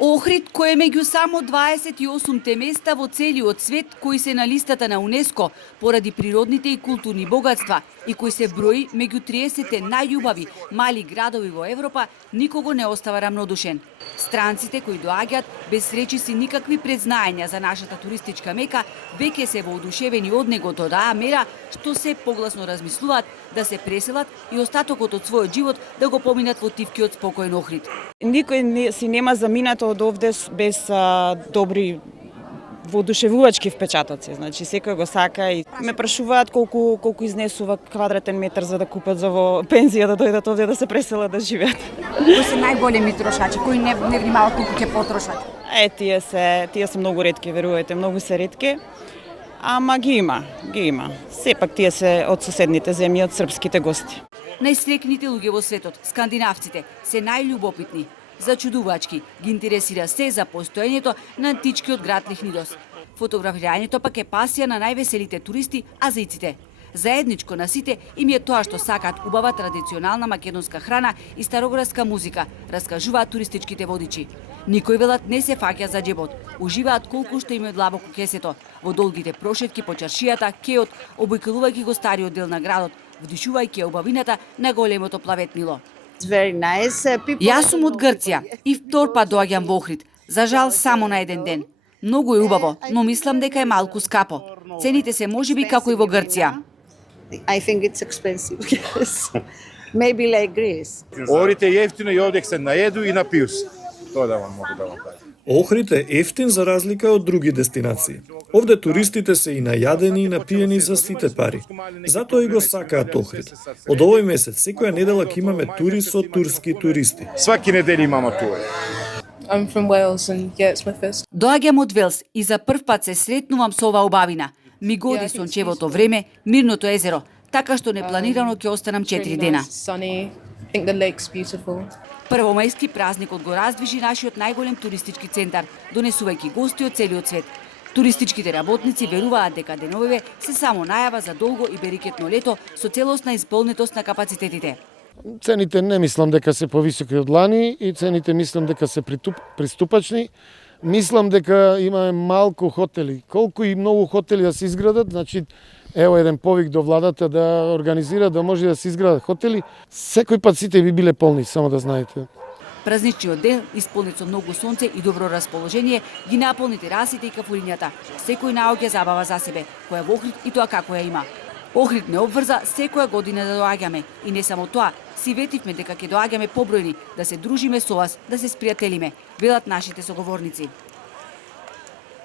Охрид, кој е меѓу само 28 места во целиот свет кои се на листата на УНЕСКО поради природните и културни богатства и кој се брои меѓу 30 најубави мали градови во Европа, никого не остава рамнодушен. Странците кои доаѓаат без речиси никакви предзнаења за нашата туристичка мека, веќе се воодушевени од него до таа мера што се погласно размислуваат да се преселат и остатокот од својот живот да го поминат во тивкиот спокоен Охрид. Никој си нема заминато од овде без добри воодушевувачки впечатоци. Значи секој го сака и ме прашуваат колку изнесува квадратен метар за да купат за во пензија да дојдат овде да се преселат да живеат. Кои се најголеми трошачи, кои не внимаваат колку ќе потрошат? Тие се многу ретки, верувајте, многу се ретки. Ама ги има. Сепак тие се од соседните земји, од српските гости. Најстрекните луѓе во светот, скандинавците, се најљубопитни. Зачудувачки ги интересира се за постоењето на античкиот град Лихнидос. Фотографирањето пак е пасија на највеселите туристи азијците. Заедничко на сите им е тоа што сакаат убава традиционална македонска храна и староградска музика, раскажуваат туристичките водичи. Никој велат не се фаќа за џебот, уживаат колку што им е длабоко кесето, во долгите прошетки по чаршијата, кеот, обиколувајќи го стариот дел на градот, вдишувајќи убавината на големото плаветнило. Јас сум од Грција и втор пат доаѓам во Охрид. За жал само на еден ден. Многу е убаво, но мислам дека е малку скапо. Цените се можеби како и во Грција. Охрид е јефтино и овде се наеду и напију се. Тоа да вам могу да вам кажам. Охрид е ефтин за разлика од други дестинации. Овде туристите се и најадени и напиени за сите пари. Затоа и го сакаат Охрид. Од овој месец секоја недела ќе имаме тури со турски туристи. Сваки недели имаме тури. I'm from Wales and yeah, it's my first. Доаѓам од Велс и за прв пат се сретнувам со оваа убавина. Ми годи сончевото време, мирното езеро, така што непланирано ќе останам 4 дена. Првомајски празникот го раздвижи нашиот најголем туристички центар, донесувајќи гости од целиот свет. Туристичките работници веруваат дека деновиве се само најава за долго и берикетно лето со целосна исполнетост на капацитетите. Цените не мислам дека се повисоки од лани и цените мислам дека се приступачни. Мислам дека имаме малку хотели. Колку и многу хотели да се изградат, значи ево еден повик до владата да организира да може да се изградат хотели. Секој пат сите би биле полни, само да знаете. Празничниот ден, исполнет со многу сонце и добро расположение, ги наполни терасите и кафурињата. Секој наоѓа забава за себе, која во Охрид и тоа како ја има. Охрид не обврза секоја година да доаѓаме и не само тоа, си ветивме дека ќе доаѓаме побројни, да се дружиме со вас, да се спријателиме, велат нашите соговорници.